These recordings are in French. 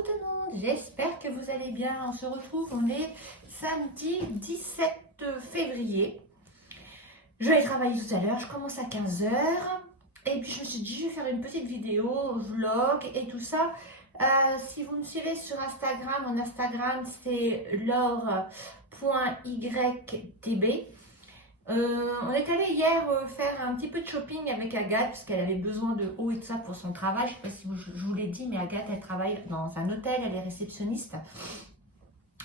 Coucou tout le monde, j'espère que vous allez bien. On se retrouve, on est samedi 17 février. Je vais travailler tout à l'heure, je commence à 15 h. Et puis je me suis dit, je vais faire une petite vidéo, vlog et tout ça. Si vous me suivez sur Instagram, mon Instagram c'est laure.ytb. On est allé hier faire un petit peu de shopping avec Agathe parce qu'elle avait besoin de haut et tout ça pour son travail. Je ne sais pas si je vous l'ai dit, mais Agathe elle travaille dans un hôtel, elle est réceptionniste.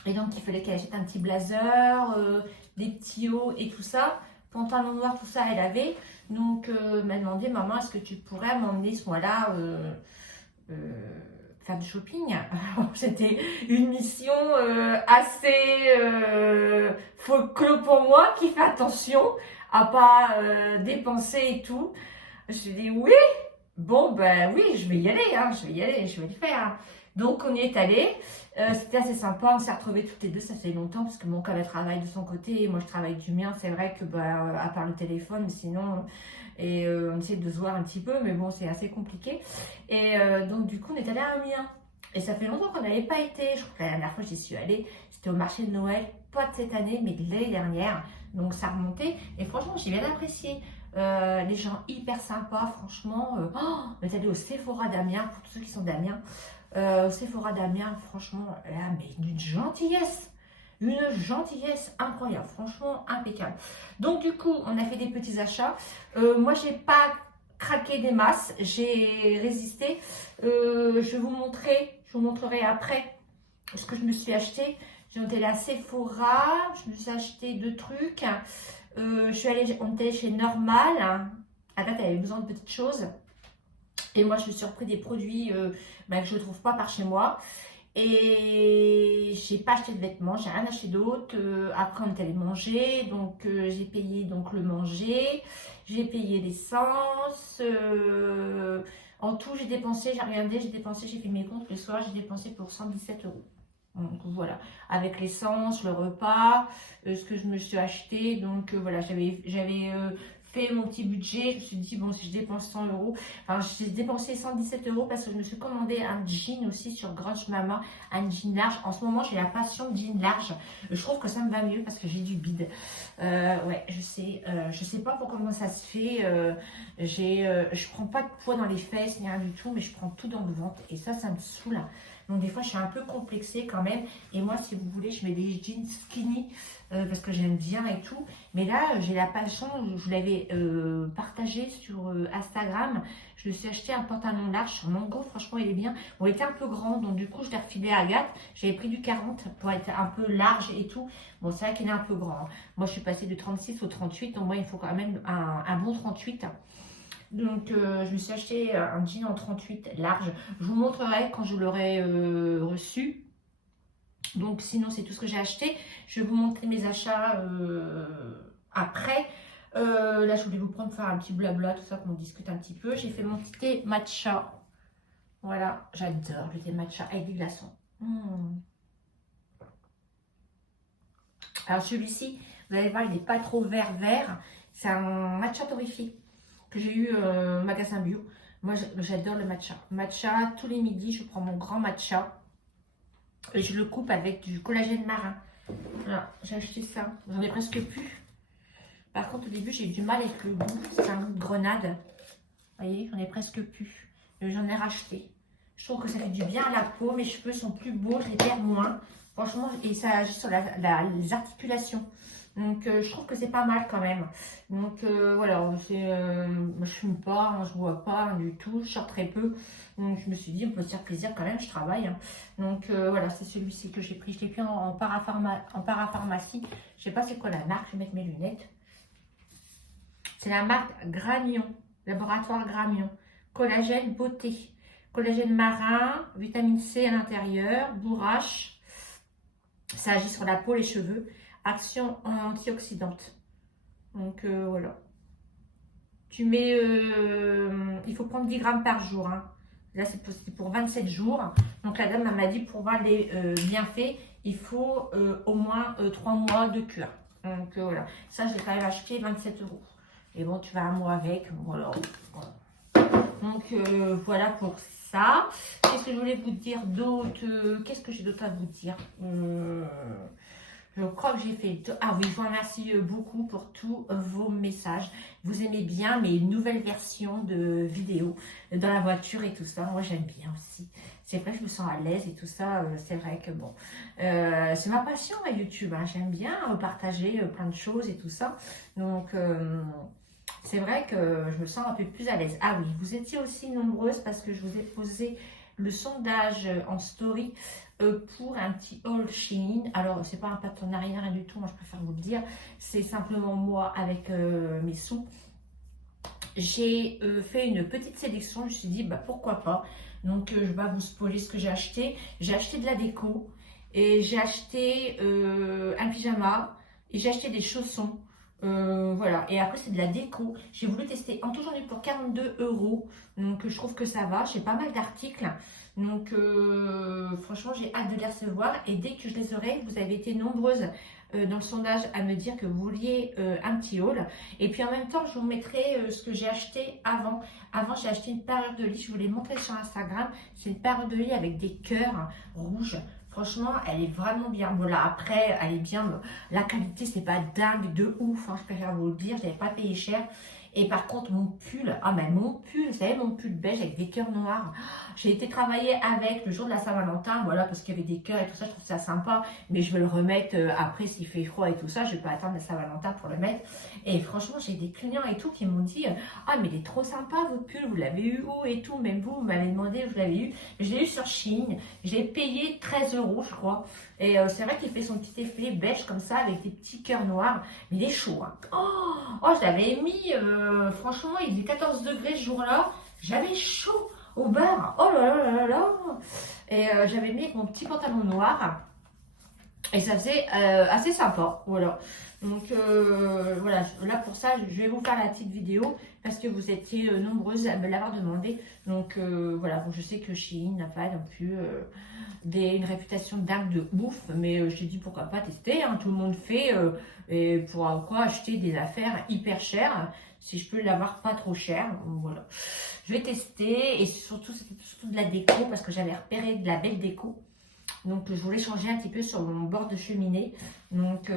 Et donc il fallait qu'elle achète un petit blazer, des petits hauts et tout ça. Pantalon noir, tout ça elle avait. Donc elle m'a demandé, maman, est-ce que tu pourrais m'emmener ce mois-là faire du shopping? C'était une mission assez folklore pour moi qui fait attention à pas dépenser et tout. Je me suis dit oui, bon ben oui, je vais y aller, hein, je vais le faire. Donc on y est allé, c'était assez sympa, on s'est retrouvés toutes les deux, ça fait longtemps parce que mon collègue travaille de son côté et moi je travaille du mien. C'est vrai que à part le téléphone, sinon on essaie de se voir un petit peu, mais bon c'est assez compliqué. Et donc du coup on est allé à Amiens et ça fait longtemps qu'on n'avait pas été. Je crois que la dernière fois j'y suis allée, c'était au marché de Noël, pas de cette année mais de l'année dernière, donc ça remontait et franchement j'ai bien apprécié. Les gens hyper sympas, franchement. On est allé au Sephora d'Amiens, pour tous ceux qui sont d'Amiens. Au Sephora d'Amiens, franchement, là, mais une gentillesse incroyable, franchement impeccable. Donc du coup, on a fait des petits achats. Moi, j'ai pas craqué des masses, j'ai résisté. Je vous montrerai après ce que je me suis acheté. J'ai été à Sephora, je me suis acheté 2 trucs. On était chez Normal. Agathe avait besoin de petites choses. Et moi, je me suis repris des produits que je ne trouve pas par chez moi. Et j'ai pas acheté de vêtements, j'ai rien acheté d'autre. Après, on est allé manger. Donc, j'ai payé donc, le manger. J'ai payé l'essence. En tout, j'ai dépensé, j'ai fait mes comptes le soir. J'ai dépensé pour 117 €. Donc voilà, avec l'essence, le repas, ce que je me suis acheté. Donc voilà, j'avais fait mon petit budget. Je me suis dit, bon, si je dépense 100 €, enfin, j'ai dépensé 117 € parce que je me suis commandé un jean aussi sur Grunge Mama, un jean large. En ce moment, j'ai la passion de jean large. Je trouve que ça me va mieux parce que j'ai du bide. Ouais, je sais pas pour comment ça se fait. Je prends pas de poids dans les fesses ni rien du tout, mais je prends tout dans le ventre et ça me saoule. Donc des fois, je suis un peu complexée quand même. Et moi, si vous voulez, je mets des jeans skinny parce que j'aime bien et tout. Mais là, j'ai la passion, je vous l'avais partagé sur Instagram. Je me suis acheté un pantalon large sur Mango. Franchement, il est bien. Bon, il était un peu grand, donc du coup, je l'ai refilé à Agathe. J'avais pris du 40 pour être un peu large et tout. Bon, c'est vrai qu'il est un peu grand. Moi, je suis passée de 36 au 38. Donc moi, il faut quand même un bon 38. Donc, je me suis acheté un jean en 38 large. Je vous montrerai quand je l'aurai reçu. Donc, sinon, c'est tout ce que j'ai acheté. Je vais vous montrer mes achats après. Là, je voulais vous prendre pour faire un petit blabla, tout ça, qu'on discute un petit peu. J'ai fait mon petit thé matcha. Voilà, j'adore le thé matcha avec des glaçons. Alors, celui-ci, vous allez voir, il n'est pas trop vert. C'est un matcha torréfié que j'ai eu au magasin bio. Moi, j'adore le matcha. Matcha, tous les midis, je prends mon grand matcha et je le coupe avec du collagène marin. Voilà, j'ai acheté ça. J'en ai presque plus. Par contre, au début, j'ai eu du mal avec le goût. C'est un goût de grenade. Vous voyez, j'en ai presque plus. J'en ai racheté. Je trouve que ça fait du bien à la peau. Mes cheveux sont plus beaux, je les perds moins. Franchement, et ça agit sur les articulations. Donc, je trouve que c'est pas mal quand même. Donc, voilà, moi, je fume pas, hein, je bois pas hein, du tout, je sors très peu. Donc, je me suis dit, on peut se faire plaisir quand même, je travaille. Hein. Donc, voilà, c'est celui-ci que j'ai pris. Je l'ai pris en parapharmacie. Je sais pas c'est quoi la marque, je vais mettre mes lunettes. C'est la marque Gramion, laboratoire Gramion. Collagène beauté. Collagène marin, vitamine C à l'intérieur, bourrache. Ça agit sur la peau, les cheveux. Action antioxydante. Donc voilà. Tu mets, il faut prendre 10 grammes par jour. Hein. Là, c'est pour 27 jours. Donc la dame m'a dit pour voir les bienfaits, il faut au moins 3 mois de cure. Donc voilà. Ça, je l'ai quand même acheté 27 €. Et bon, tu vas un mois avec. Voilà. Donc voilà pour ça. Qu'est-ce que je voulais vous dire d'autre? Qu'est-ce que j'ai d'autre à vous dire? Je crois que j'ai fait... Ah oui, je vous remercie beaucoup pour tous vos messages. Vous aimez bien mes nouvelles versions de vidéos dans la voiture et tout ça. Moi, j'aime bien aussi. C'est vrai que je me sens à l'aise et tout ça. C'est vrai que bon... c'est ma passion à YouTube. Hein. J'aime bien partager plein de choses et tout ça. Donc... c'est vrai que je me sens un peu plus à l'aise. Ah oui, vous étiez aussi nombreuses parce que je vous ai posé le sondage en story pour un petit haul Shein. Alors, c'est pas un partenariat, rien du tout, moi je préfère vous le dire. C'est simplement moi avec mes sous. J'ai fait une petite sélection, je me suis dit, bah pourquoi pas. Donc, je vais pas vous spoiler ce que j'ai acheté. J'ai acheté de la déco et j'ai acheté un pyjama et j'ai acheté des chaussons. Voilà, et après c'est de la déco. J'ai voulu tester en tout, j'en ai pour 42 €. Donc je trouve que ça va. J'ai pas mal d'articles. Donc franchement, j'ai hâte de les recevoir. Et dès que je les aurai, vous avez été nombreuses dans le sondage à me dire que vous vouliez un petit haul. Et puis en même temps, je vous mettrai ce que j'ai acheté avant. Avant, j'ai acheté une parure de lit. Je vous l'ai montré sur Instagram. C'est une parure de lit avec des cœurs rouges. Franchement, elle est vraiment bien. Voilà, après, elle est bien. La qualité, c'est pas dingue de ouf. Hein, je préfère vous le dire. Je n'avais pas payé cher. Et par contre, mon pull, ah mais mon pull, vous savez, mon pull beige avec des cœurs noirs. J'ai été travailler avec le jour de la Saint-Valentin, voilà, parce qu'il y avait des cœurs et tout ça, je trouve ça sympa. Mais je vais le remettre après s'il fait froid et tout ça. Je vais pas attendre la Saint-Valentin pour le mettre. Et franchement, j'ai des clients et tout qui m'ont dit ah, mais il est trop sympa votre pull, vous l'avez eu où et tout. Même vous m'avez demandé où je l'avais eu. Je l'ai eu sur Shein. Je l'ai payé 13 € je crois. Et c'est vrai qu'il fait son petit effet beige comme ça avec des petits cœurs noirs. Mais il est chaud. Hein. Oh, je l'avais mis, franchement, il faisait 14 degrés ce jour-là. J'avais chaud au bar. Oh là là là là. Et j'avais mis mon petit pantalon noir. Et ça faisait assez sympa. Voilà. Donc voilà, là pour ça, je vais vous faire la petite vidéo parce que vous étiez nombreuses à me l'avoir demandé. Donc voilà, bon, je sais que Shein n'a pas non plus une réputation dingue de ouf, mais j'ai dit pourquoi pas tester. Hein, tout le monde fait et pourquoi acheter des affaires hyper chères si je peux l'avoir pas trop cher. Donc, voilà, je vais tester et surtout c'était surtout de la déco parce que j'avais repéré de la belle déco. Donc je voulais changer un petit peu sur mon bord de cheminée. Donc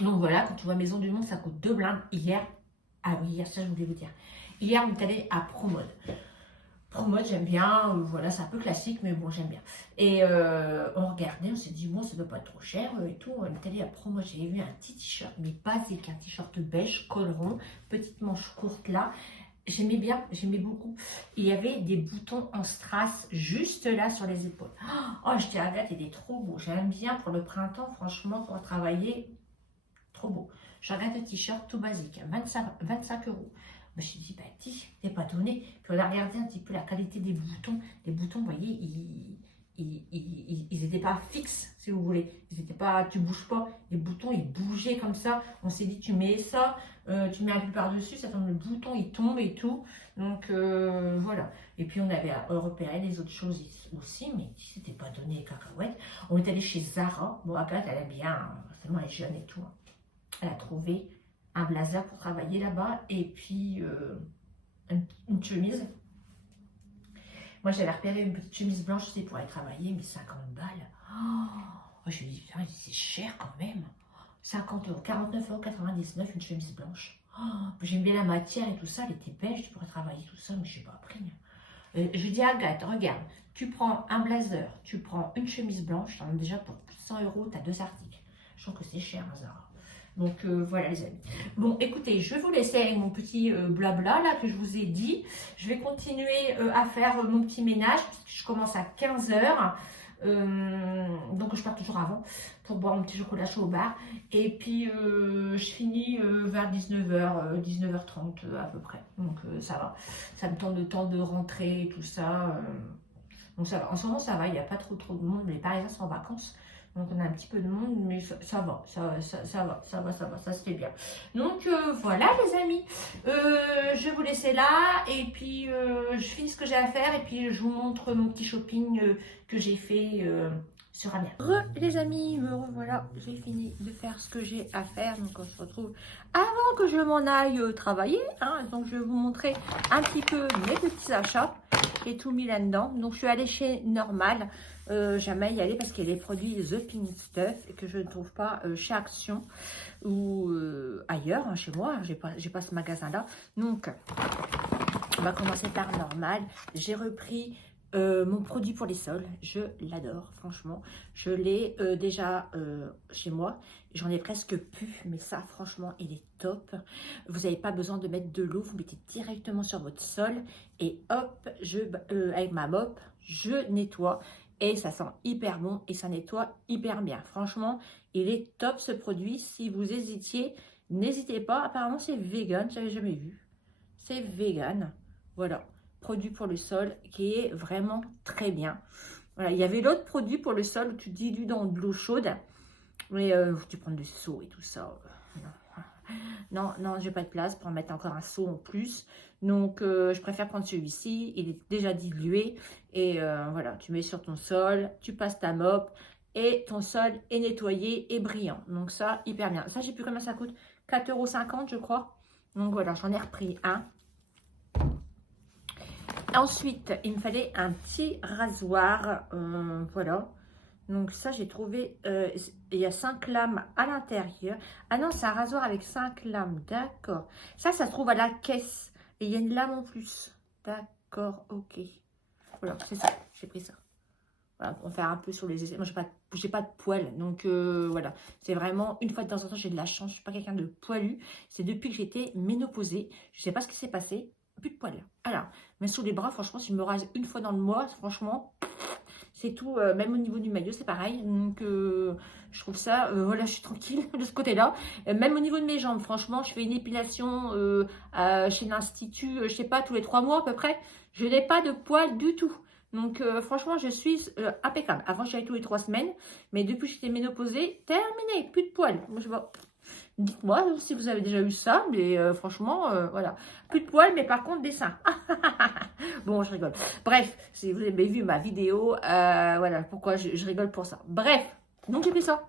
voilà, quand tu vois Maison du Monde, ça coûte 2 blindes. Hier, ah oui, hier, ça je voulais vous dire. Hier, on est allé à Promode. Promode, j'aime bien. Voilà, c'est un peu classique, mais bon, j'aime bien. Et on regardait, on s'est dit, bon, ça ne doit pas être trop cher et tout. On est allé à Promode. J'ai vu un petit t-shirt, mais basique, un t-shirt beige, col rond, petite manche courte là. J'aimais bien, j'aimais beaucoup. Il y avait des boutons en strass juste là sur les épaules. Oh, je dis, Agathe, il est trop beau. J'aime bien pour le printemps, franchement, pour travailler. Trop beau. Je regarde le t-shirt tout basique, 25 €. Je me suis dit, bah dis, t'es pas donné. Puis on a regardé un petit peu la qualité des boutons. Les boutons, vous voyez, ils n'étaient pas fixes, si vous voulez. Ils étaient pas, tu bouges pas. Les boutons, ils bougeaient comme ça. On s'est dit, tu mets ça, tu mets un peu par-dessus, ça tombe, le bouton, il tombe et tout. Donc voilà. Et puis on avait repéré les autres choses aussi, mais c'était pas donné les cacahuètes. On est allé chez Zara. Bon, Agathe, elle aime bien, seulement elle est jeune et tout. Elle a trouvé un blazer pour travailler là-bas et puis une chemise. Moi, j'avais repéré une petite chemise blanche, c'est pour aller travailler, mais 50 balles. Oh, je me dis, c'est cher quand même. 50 €, 49,99 € une chemise blanche. Oh, j'aime bien la matière et tout ça, elle était beige, je pourrais travailler tout ça, mais je n'ai pas pris. Je dis à Agathe, regarde, tu prends un blazer, tu prends une chemise blanche, t'en as déjà pour 100 €, tu as 2 articles. Je trouve que c'est cher, hein, Zara. Donc voilà les amis. Bon écoutez, je vais vous laisser avec mon petit blabla là que je vous ai dit. Je vais continuer à faire mon petit ménage puisque je commence à 15 h. Donc je pars toujours avant pour boire mon petit chocolat chaud au bar. Et puis je finis vers 19 h, 19 h 30 à peu près. Donc ça va. Ça me donne le temps de rentrer et tout ça. Donc ça va. En ce moment ça va, il n'y a pas trop de monde. Les Parisiens sont en vacances. Donc on a un petit peu de monde, mais ça va, ça se fait bien. Donc voilà les amis, je vais vous laisser là et puis je finis ce que j'ai à faire et puis je vous montre mon petit shopping que j'ai fait sur Amiens. Les amis, me revoilà, j'ai fini de faire ce que j'ai à faire, donc on se retrouve avant que je m'en aille travailler, hein. Donc je vais vous montrer un petit peu mes petits achats. J'ai tout mis là-dedans, donc je suis allée chez Normal. Jamais y aller parce qu'il y a les produits The Pink Stuff et que je ne trouve pas chez Action ou ailleurs, hein, chez moi. J'ai pas ce magasin là, donc on va commencer par Normal. J'ai repris mon produit pour les sols, je l'adore franchement, je l'ai déjà chez moi, j'en ai presque plus, mais ça franchement il est top. Vous n'avez pas besoin de mettre de l'eau, vous mettez directement sur votre sol et hop, avec ma mop je nettoie et ça sent hyper bon et ça nettoie hyper bien. Franchement il est top ce produit. Si vous hésitiez, n'hésitez pas. Apparemment c'est vegan, j'avais jamais vu, c'est vegan, voilà. Produit pour le sol qui est vraiment très bien. Voilà, il y avait l'autre produit pour le sol où tu dilues dans de l'eau chaude, mais tu prends du seau et tout ça. Non, non, j'ai pas de place pour mettre encore un seau en plus. Donc, je préfère prendre celui-ci. Il est déjà dilué. Et voilà, tu mets sur ton sol, tu passes ta mop et ton sol est nettoyé et brillant. Donc, ça, hyper bien. Ça, j'ai plus combien ça coûte. 4,50 € je crois. Donc, voilà, j'en ai repris un. Ensuite, il me fallait un petit rasoir, voilà. Donc ça, j'ai trouvé, il y a 5 lames à l'intérieur. Ah non, c'est un rasoir avec 5 lames, d'accord. Ça se trouve à la caisse. Et il y a une lame en plus. D'accord, ok. Voilà, c'est ça, j'ai pris ça. Voilà, pour faire un peu sur les aisselles. Moi, j'ai pas de poils, donc voilà. C'est vraiment, une fois de temps en temps, j'ai de la chance. Je suis pas quelqu'un de poilu. C'est depuis que j'étais ménopausée. Je sais pas ce qui s'est passé. Plus de poils. Alors, mais sous les bras, franchement, si je me rase une fois dans le mois, franchement, c'est tout. Même au niveau du maillot, c'est pareil. Donc, je trouve ça, voilà, je suis tranquille de ce côté-là. Même au niveau de mes jambes, franchement, je fais une épilation chez l'Institut, je sais pas, tous les 3 mois à peu près. Je n'ai pas de poils du tout. Donc, franchement, je suis impeccable. Avant, j'allais tous les 3 semaines. Mais depuis que j'étais ménopausée, terminé, plus de poils. Moi, je vois. Dites-moi si vous avez déjà eu ça, mais franchement, voilà. Plus de poils, mais par contre, des seins. Bon, je rigole. Bref, si vous avez vu ma vidéo, voilà, pourquoi je rigole pour ça. Bref, donc j'ai fait ça.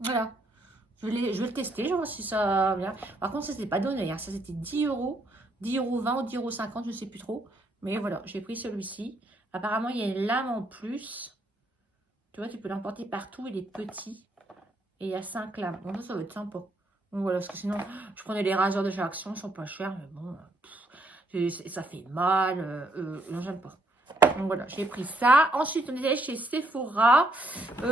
Voilà. Je vais le tester, je vais voir si ça vient. Par contre, ça, c'était pas donné. Hein. Ça, c'était 10 €, 10,20 € ou 10,50 €, je sais plus trop. Mais voilà, j'ai pris celui-ci. Apparemment, il y a une lame en plus. Tu vois, tu peux l'emporter partout. Il est petit. Et il y a 5 lames. Donc ça va être sympa. Donc voilà, parce que sinon, je prenais les raseurs de chez Action. Ils sont pas chers, mais bon, ça fait mal. Non, j'aime pas. Donc voilà, j'ai pris ça. Ensuite, on est allé chez Sephora.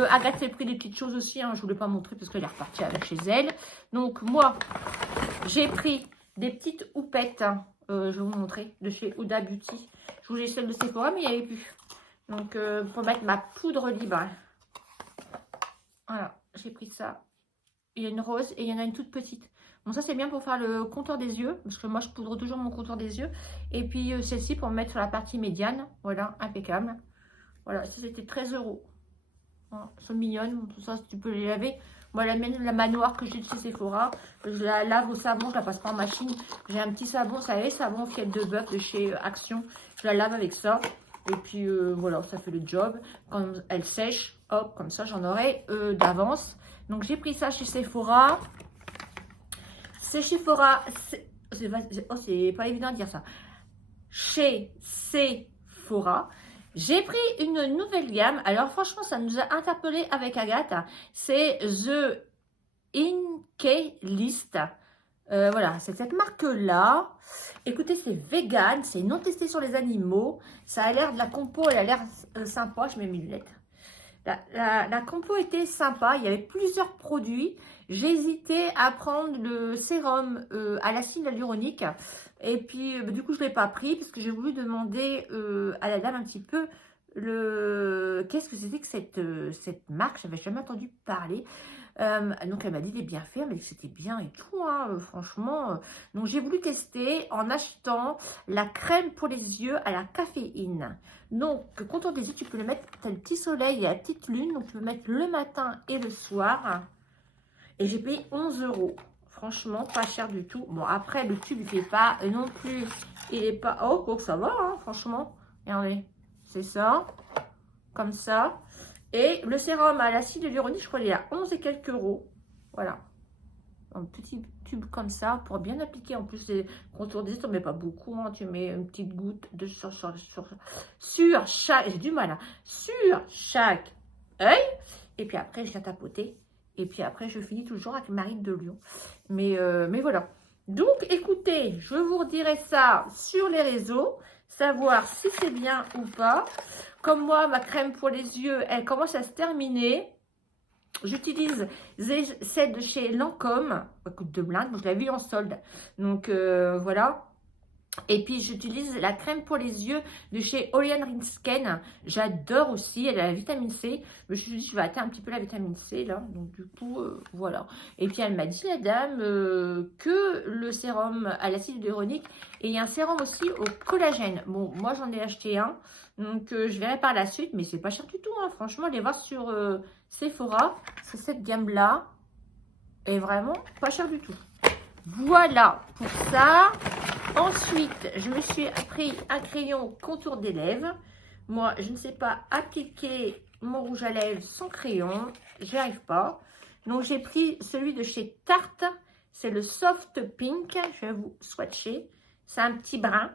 Agathe s'est pris des petites choses aussi. Hein, je voulais pas montrer parce qu'elle est repartie avec chez elle. Donc moi, j'ai pris des petites houpettes. Hein, je vais vous montrer. De chez Huda Beauty. Je voulais celle de Sephora, mais il n'y avait plus. Donc, pour mettre ma poudre libre. Voilà, j'ai pris ça. Il y a une rose et il y en a une toute petite. Bon, ça, c'est bien pour faire le contour des yeux. Parce que moi, je poudre toujours mon contour des yeux. Et puis, celle-ci pour mettre sur la partie médiane. Voilà, impeccable. Voilà, ça, c'était 13 €. Voilà, elles sont mignonnes. Tout ça, tu peux les laver. Moi, la manoir que j'ai de chez Sephora, je la lave au savon. Je la passe pas en machine. J'ai un petit savon, ça y est, savon fiel de bœuf de chez Action. Je la lave avec ça. Et puis, voilà, ça fait le job. Quand elle sèche, hop, comme ça, j'en aurai d'avance. Donc, j'ai pris ça chez Sephora. C'est Sephora. C'est pas évident de dire ça. Chez Sephora. J'ai pris une nouvelle gamme. Alors, franchement, ça nous a interpellé avec Agathe. C'est The Inkey List. Voilà, c'est cette marque-là. Écoutez, c'est vegan, c'est non testé sur les animaux. Ça a l'air de la compo, elle a l'air sympa. Je mets mes lunettes. La compo était sympa, il y avait plusieurs produits. J'ai hésité à prendre le sérum à l'acide hyaluronique. Et puis, du coup, je ne l'ai pas pris parce que j'ai voulu demander à la dame un petit peu Qu'est-ce que c'était que cette marque? J'avais jamais entendu parler. Donc elle m'a dit les bienfaits, elle m'a dit que c'était bien et tout, hein, franchement. Donc j'ai voulu tester en achetant la crème pour les yeux à la caféine. Donc contour des yeux, tu peux le mettre, tu as le petit soleil et la petite lune, donc tu peux mettre le matin et le soir. Et j'ai payé 11 €. Franchement, pas cher du tout. Bon, après, le tube, il fait pas non plus. Il est pas... Oh, quoi que ça va, hein, franchement. Regardez, c'est ça. Comme ça. Et le sérum à l'acide hyaluronique, je crois qu'il est à 11 et quelques euros. Voilà. Un petit tube comme ça pour bien appliquer. En plus, les contours des yeux, tu ne mets pas beaucoup. Hein, tu mets une petite goutte de sur chaque... J'ai du mal. Hein, sur chaque œil. Et puis après, je viens tapoter. Et puis après, je finis toujours avec Marine de Lyon. Mais voilà. Donc, écoutez, je vous redirai ça sur les réseaux. Savoir si c'est bien ou pas. Comme moi, ma crème pour les yeux, elle commence à se terminer. J'utilise celle de chez Lancôme. Elle coûte 2 blindes. Moi, je l'ai vu en solde. Donc, voilà. Et puis, j'utilise la crème pour les yeux de chez Olian Rinsken. J'adore aussi. Elle a la vitamine C. Je me suis dit, je vais atteindre un petit peu la vitamine C, là. Donc, du coup, voilà. Et puis, elle m'a dit, la dame, que le sérum à l'acide hyaluronique. Et il y a un sérum aussi au collagène. Bon, moi, j'en ai acheté un. Donc, je verrai par la suite. Mais c'est pas cher du tout, hein. Franchement, allez voir sur Sephora. C'est cette gamme-là. Et vraiment, pas cher du tout. Voilà pour ça. Ensuite, je me suis pris un crayon contour des lèvres. Moi, je ne sais pas appliquer mon rouge à lèvres sans crayon. J'y arrive pas. Donc, j'ai pris celui de chez Tarte. C'est le Soft Pink. Je vais vous swatcher. C'est un petit brun.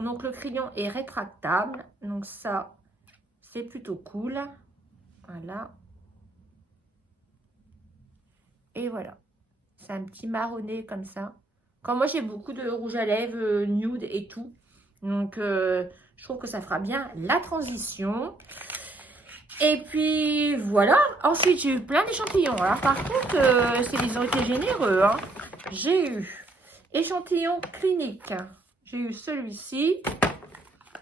Donc, le crayon est rétractable. Donc, ça, c'est plutôt cool. Voilà. Et voilà. C'est un petit marronné comme ça. Quand moi, j'ai beaucoup de rouge à lèvres, nude et tout. Donc, je trouve que ça fera bien la transition. Et puis, voilà. Ensuite, j'ai eu plein d'échantillons. Alors, par contre, ils ont été généreux. Hein. J'ai eu échantillon clinique. J'ai eu celui-ci.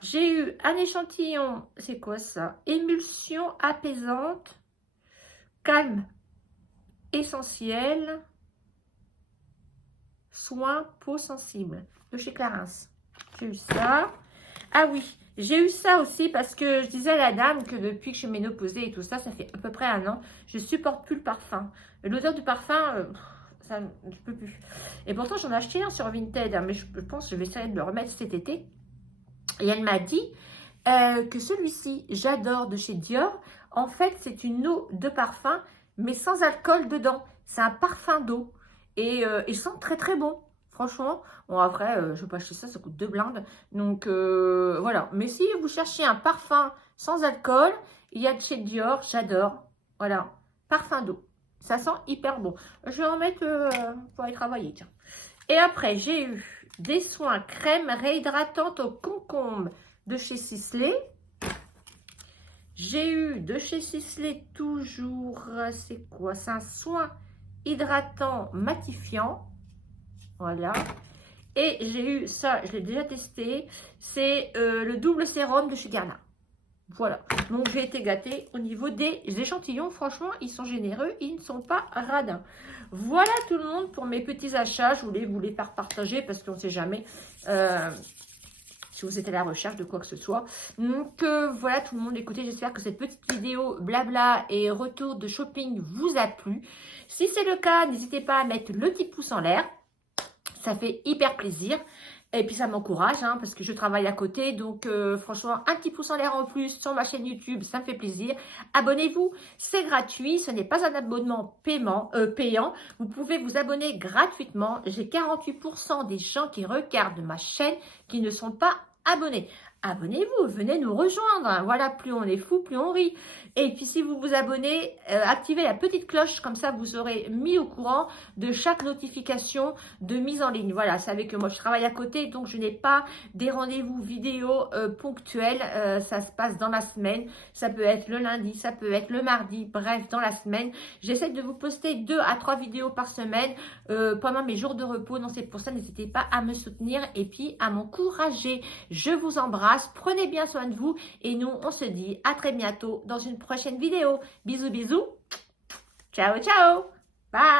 J'ai eu un échantillon. C'est quoi ça? Émulsion apaisante. Calme. Essentiel. Soins peau sensible de chez Clarins. J'ai eu ça. Ah oui, j'ai eu ça aussi parce que je disais à la dame que depuis que je suis ménopausée et tout ça, ça fait à peu près 1 an, je supporte plus le parfum. L'odeur du parfum, ça, je peux plus. Et pourtant, j'en ai acheté un sur Vinted, hein, mais je pense que je vais essayer de le remettre cet été. Et elle m'a dit que celui-ci, j'adore de chez Dior. En fait, c'est une eau de parfum, mais sans alcool dedans. C'est un parfum d'eau. Et il sent très très bon. Franchement, bon après, je ne vais pas acheter ça, ça coûte 2 blindes. Donc voilà. Mais si vous cherchez un parfum sans alcool, il y a de chez Dior, j'adore. Voilà, parfum d'eau. Ça sent hyper bon. Je vais en mettre pour aller travailler, tiens. Et après, j'ai eu des soins crème réhydratante au concombre de chez Sisley. J'ai eu de chez Sisley toujours, c'est quoi? C'est un soin hydratant matifiant. Voilà. Et j'ai eu ça, je l'ai déjà testé. C'est le double sérum de chez Garnier. Voilà. Donc j'ai été gâtée au niveau des échantillons. Franchement, ils sont généreux. Ils ne sont pas radins. Voilà tout le monde pour mes petits achats. Je voulais vous les faire partager parce qu'on ne sait jamais si vous êtes à la recherche de quoi que ce soit. Donc voilà tout le monde. Écoutez, j'espère que cette petite vidéo blabla et retour de shopping vous a plu. Si c'est le cas, n'hésitez pas à mettre le petit pouce en l'air. Ça fait hyper plaisir. Et puis ça m'encourage hein, parce que je travaille à côté. Donc franchement, un petit pouce en l'air en plus sur ma chaîne YouTube, ça me fait plaisir. Abonnez-vous, c'est gratuit. Ce n'est pas un abonnement payant. Vous pouvez vous abonner gratuitement. J'ai 48% des gens qui regardent ma chaîne qui ne sont pas abonnés. Abonnez-vous, venez nous rejoindre. Voilà, plus on est fou, plus on rit. Et puis si vous vous abonnez, activez la petite cloche, comme ça vous serez mis au courant de chaque notification de mise en ligne. Voilà, savez que moi je travaille à côté, donc je n'ai pas des rendez-vous vidéo ponctuels. Ça se passe dans la semaine. Ça peut être le lundi, ça peut être le mardi, bref, dans la semaine. J'essaie de vous poster 2 à 3 vidéos par semaine pendant mes jours de repos. Donc c'est pour ça, n'hésitez pas à me soutenir et puis à m'encourager. Je vous embrasse. embrasse, prenez bien soin de vous et nous, on se dit à très bientôt dans une prochaine vidéo. Bisous, bisous. Ciao, ciao. Bye.